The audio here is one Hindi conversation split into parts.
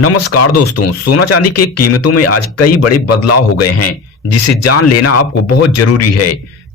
नमस्कार दोस्तों, सोना चांदी की कीमतों में आज कई बड़े बदलाव हो गए हैं, जिसे जान लेना आपको बहुत जरूरी है।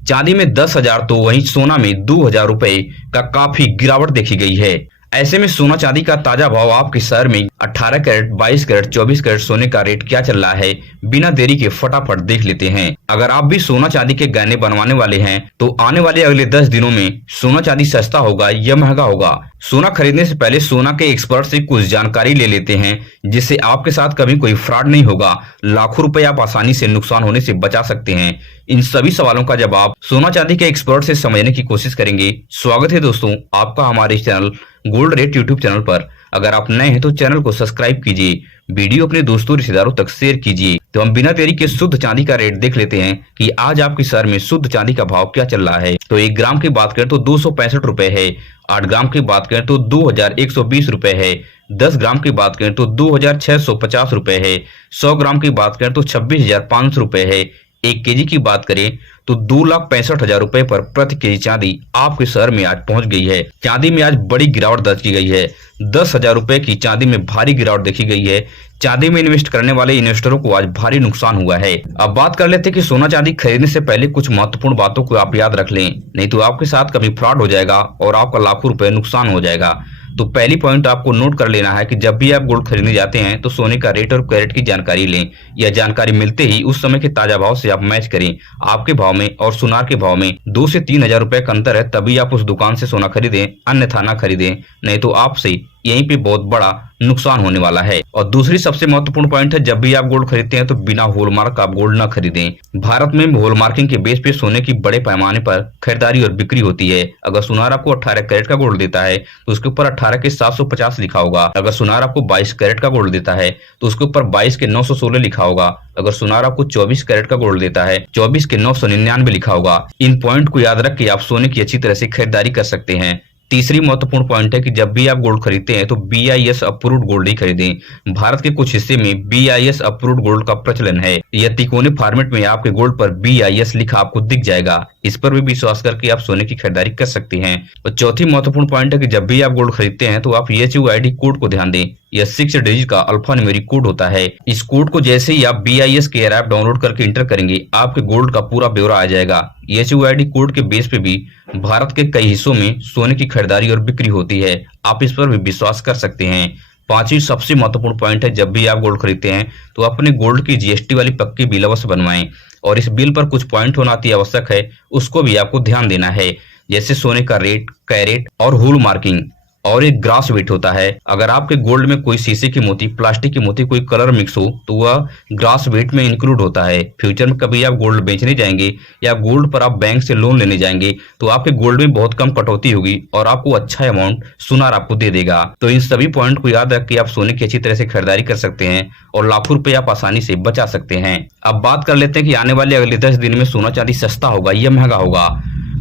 चांदी में 10,000 तो वहीं सोना में 2,000 रुपए का काफी गिरावट देखी गई है। ऐसे में सोना चांदी का ताजा भाव आपके शहर में 18 कैरेट, 22 कैरेट, 24 कैरेट सोने का रेट क्या चल रहा है, बिना देरी के फटाफट देख लेते हैं। अगर आप भी सोना चांदी के गहने बनवाने वाले हैं तो आने वाले अगले 10 दिनों में सोना चांदी सस्ता होगा या महंगा होगा। सोना खरीदने से पहले सोना के एक्सपर्ट से कुछ जानकारी ले लेते हैं, जिससे आपके साथ कभी कोई फ्रॉड नहीं होगा। लाखों रुपए आप आसानी से नुकसान होने से बचा सकते हैं। इन सभी सवालों का जवाब सोना चांदी के एक्सपर्ट से समझने की कोशिश करेंगे। स्वागत है दोस्तों आपका हमारे channel gold rate YouTube channel पर। अगर आप नए हैं तो चैनल को सब्सक्राइब कीजिए, वीडियो अपने दोस्तों रिश्तेदारों तक शेयर कीजिए। तो हम बिना देरी के शुद्ध चांदी का रेट देख लेते हैं कि आज आपके शहर में शुद्ध चांदी का भाव क्या चल रहा है। तो 1 ग्राम की बात करें तो 265 रुपए है। 8 ग्राम की बात करें तो 2,120 रुपए है। 10 ग्राम की बात करें तो 2,650 रुपए है। 100 ग्राम की बात करें तो 26,500 रुपए है। 1 केजी की बात करें तो 2,65,000 रुपए पर प्रति केजी चांदी आपके शहर में आज पहुंच गई है। चांदी में आज बड़ी गिरावट दर्ज की गई है। 10,000 रुपए की चांदी में भारी गिरावट देखी गई है। चांदी में इन्वेस्ट करने वाले इन्वेस्टरों को आज भारी नुकसान हुआ है। अब बात कर लेते हैं कि सोना चांदी खरीदने से पहले कुछ महत्वपूर्ण बातों को आप याद रख लें, नहीं तो आपके साथ कभी फ्रॉड हो जाएगा और आपका लाखों रुपए नुकसान हो जाएगा। तो पहली पॉइंट आपको नोट कर लेना है कि जब भी आप गोल्ड खरीदने जाते हैं तो सोने का रेट और कैरेट की जानकारी लें। यह जानकारी मिलते ही उस समय के ताजा भाव से आप मैच करें। आपके भाव में और सुनार के भाव में 2 से 3,000 रुपए का अंतर है, तभी आप उस दुकान से सोना खरीदें, अन्यथा ना खरीदें, नहीं तो आपसे यहीं पे बहुत बड़ा नुकसान होने वाला है। और दूसरी सबसे महत्वपूर्ण पॉइंट है, जब भी आप गोल्ड खरीदते हैं तो बिना हॉलमार्क आप गोल्ड न खरीदें। भारत में हॉलमार्किंग के बेस पे सोने की बड़े पैमाने पर खरीदारी और बिक्री होती है। अगर सुनार आपको 18 कैरेट का गोल्ड देता है तो उसके ऊपर 18 के 750 लिखा होगा। अगर सुनार आपको 22 कैरेट का गोल्ड देता है तो उसके ऊपर 22 के 916 लिखा होगा। अगर सुनार आपको 24 कैरेट का गोल्ड देता है 24 के 999 लिखा होगा। इन पॉइंट को याद रख के आप सोने की अच्छी तरह से खरीदारी कर सकते हैं। तीसरी महत्वपूर्ण पॉइंट है कि जब भी आप गोल्ड खरीदते हैं तो BIS अप्रूव्ड गोल्ड ही खरीदें। भारत के कुछ हिस्से में BIS अप्रूव्ड गोल्ड का प्रचलन है। यह तिकोने फॉर्मेट में आपके गोल्ड पर BIS लिखा आपको दिख जाएगा। इस पर भी विश्वास करके आप सोने की खरीदारी कर सकते हैं। और चौथी महत्वपूर्ण पॉइंट है कि जब भी आप गोल्ड खरीदते हैं तो आप HUID कोड को ध्यान दें। यह 6 डिजिट का अल्फान्यूमेरिक कोड होता है। इस कोड को जैसे ही आप BIS केयर ऐप डाउनलोड करके इंटर करेंगे, आपके गोल्ड का पूरा ब्यौरा आ जाएगा। HUID कोड के बेस पे भी भारत के कई हिस्सों में सोने की खरीदारी और बिक्री होती है। आप इस पर भी विश्वास कर सकते हैं। पांचवी सबसे महत्वपूर्ण पॉइंट है, जब भी आप गोल्ड खरीदते हैं तो अपने गोल्ड की GST वाली पक्की बिल अवश्य बनवाएं। और इस बिल पर कुछ पॉइंट होना अति आवश्यक है, उसको भी आपको ध्यान देना है, जैसे सोने का रेट, कैरेट और होल मार्किंग। और एक ग्रास वेट होता है। अगर आपके गोल्ड में कोई शीशे की मोती, प्लास्टिक की मोती, कोई कलर मिक्स हो तो वह ग्रास वेट में इंक्लूड होता है। फ्यूचर में कभी आप गोल्ड बेचने जाएंगे या गोल्ड पर आप बैंक से लोन लेने जाएंगे तो आपके गोल्ड में बहुत कम कटौती होगी और आपको अच्छा अमाउंट सुनार आपको दे देगा। तो इन सभी पॉइंट को याद रख के आप सोने की अच्छी तरह से खरीदारी कर सकते हैं और लाखों रुपए आप आसानी से बचा सकते हैं। अब बात कर लेते हैं कि आने वाले अगले 10 दिन में सोना चांदी सस्ता होगा या महंगा होगा।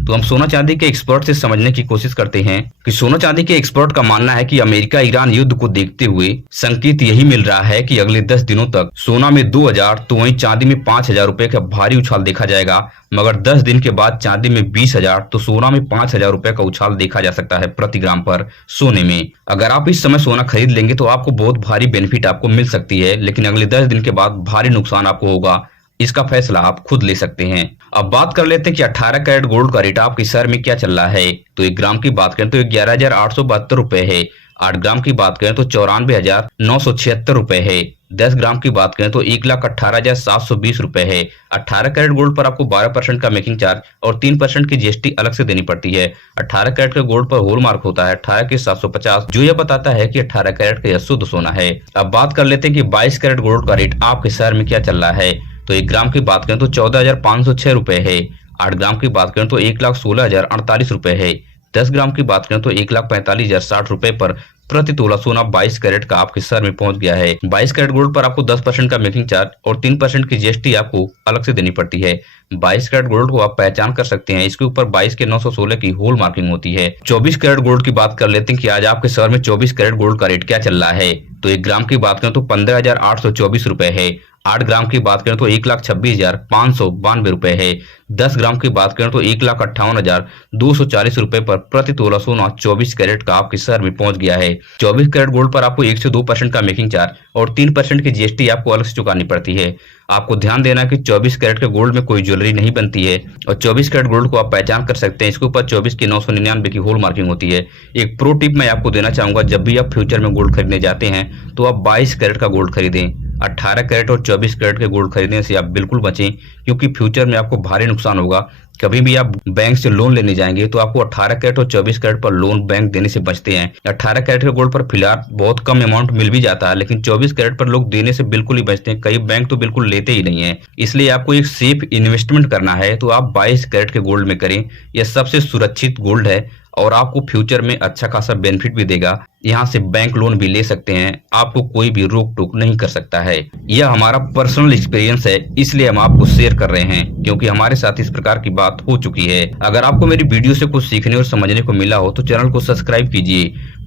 तो हम सोना चांदी के एक्सपर्ट से समझने की कोशिश करते हैं कि सोना चांदी के एक्सपर्ट का मानना है कि अमेरिका ईरान युद्ध को देखते हुए संकेत यही मिल रहा है कि अगले 10 दिनों तक सोना में 2,000 तो वहीं चांदी में 5,000 रुपए का भारी उछाल देखा जाएगा। मगर 10 दिन के बाद चांदी में 20,000 तो सोना में 5,000 रुपए का उछाल देखा जा सकता है प्रति ग्राम पर सोने में। अगर आप इस समय सोना खरीद लेंगे तो आपको बहुत भारी बेनिफिट आपको मिल सकती है, लेकिन अगले 10 दिन के बाद भारी नुकसान आपको होगा। इसका फैसला आप खुद ले सकते हैं। अब बात कर लेते हैं कि 18 कैरेट गोल्ड का रेट आपके शहर में क्या चल रहा है। तो 1 ग्राम की बात करें तो 11,872 रुपए है। 8 ग्राम की बात करें तो 94,976 रुपए है। 10 ग्राम की बात करें तो 1,18,720 रुपए है। 18 कैरेट गोल्ड पर आपको 12% का मेकिंग चार्ज और 3% की GST अलग से देनी पड़ती है। 18 कैरेट के गोल्ड पर होल मार्क होता है 18 के 750, जो यह बताता है कि 18 कैरेट का यह शुद्ध सोना है। अब बात कर लेते हैं कि 22 कैरेट गोल्ड का रेट आपके शहर में क्या चल रहा है। तो 1 ग्राम की बात करें तो 14,506 रुपए है। 8 ग्राम की बात करें तो 1,16,048 रुपए है। 10 ग्राम की बात करें तो 1,45,060 रुपए पर प्रति तोला सोना 22 कैरेट का आपके शहर में पहुंच गया है। 22 कैरेट गोल्ड पर आपको 10% का मेकिंग चार्ज और 3% की GST आपको अलग से देनी पड़ती है। 22 कैरेट गोल्ड को आप पहचान कर सकते हैं, इसके ऊपर 22 के 916 की होल मार्किंग होती है। 24 कैरेट गोल्ड की बात कर लेते हैं कि आज आपके शहर में 24 कैरेट गोल्ड का रेट क्या चल रहा है। तो 1 ग्राम की बात करें तो 15,824 रुपए है। 8 ग्राम की बात करें तो 1,26,592 रुपए है। 10 ग्राम की बात करें तो 1,58,240 रुपए पर प्रति तोला सोना 24 कैरेट का आपके शहर में पहुंच गया है। 24 कैरेट गोल्ड पर आपको 1 से 2% का मेकिंग चार्ज और 3% की जीएसटी आपको अलग से चुकानी पड़ती है। आपको ध्यान देना है कि 24 कैरेट के गोल्ड में कोई ज्वेलरी नहीं बनती है और 24 कैरेट गोल्ड को आप पहचान कर सकते हैं। इसके ऊपर 24 की 999 की होल मार्किंग होती है। एक प्रो टिप मैं आपको देना चाहूंगा, जब भी आप फ्यूचर में गोल्ड खरीदने जाते हैं तो आप 22 कैरेट का गोल्ड खरीदें। 18 कैरेट और 24 कैरेट के गोल्ड खरीदने से आप बिल्कुल बचें, क्योंकि फ्यूचर में आपको भारी नुकसान होगा। कभी भी आप बैंक से लोन लेने जाएंगे तो आपको 18 कैरेट और 24 कैरेट पर लोन बैंक देने से बचते हैं। 18 कैरेट के गोल्ड पर फिलहाल बहुत कम अमाउंट मिल भी जाता है, लेकिन 24 कैरेट पर लोग देने से बिल्कुल ही बचते हैं। कई बैंक तो बिल्कुल लेते ही नहीं है। इसलिए आपको एक सेफ इन्वेस्टमेंट करना है तो आप 22 कैरेट के गोल्ड में करें। यह सबसे सुरक्षित गोल्ड है और आपको फ्यूचर में अच्छा खासा बेनिफिट भी देगा। यहाँ से बैंक लोन भी ले सकते हैं, आपको कोई भी रोक टोक नहीं कर सकता है। यह हमारा पर्सनल एक्सपीरियंस है, इसलिए हम आपको शेयर कर रहे हैं, क्योंकि हमारे साथ इस प्रकार की बात हो चुकी है। अगर आपको मेरी वीडियो से कुछ सीखने और समझने को मिला हो तो चैनल को सब्सक्राइब कीजिए,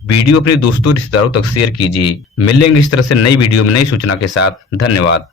वीडियो अपने दोस्तों रिश्तेदारों तक शेयर कीजिए। मिलेंगे इस तरह से नई वीडियो में नई सूचना के साथ। धन्यवाद।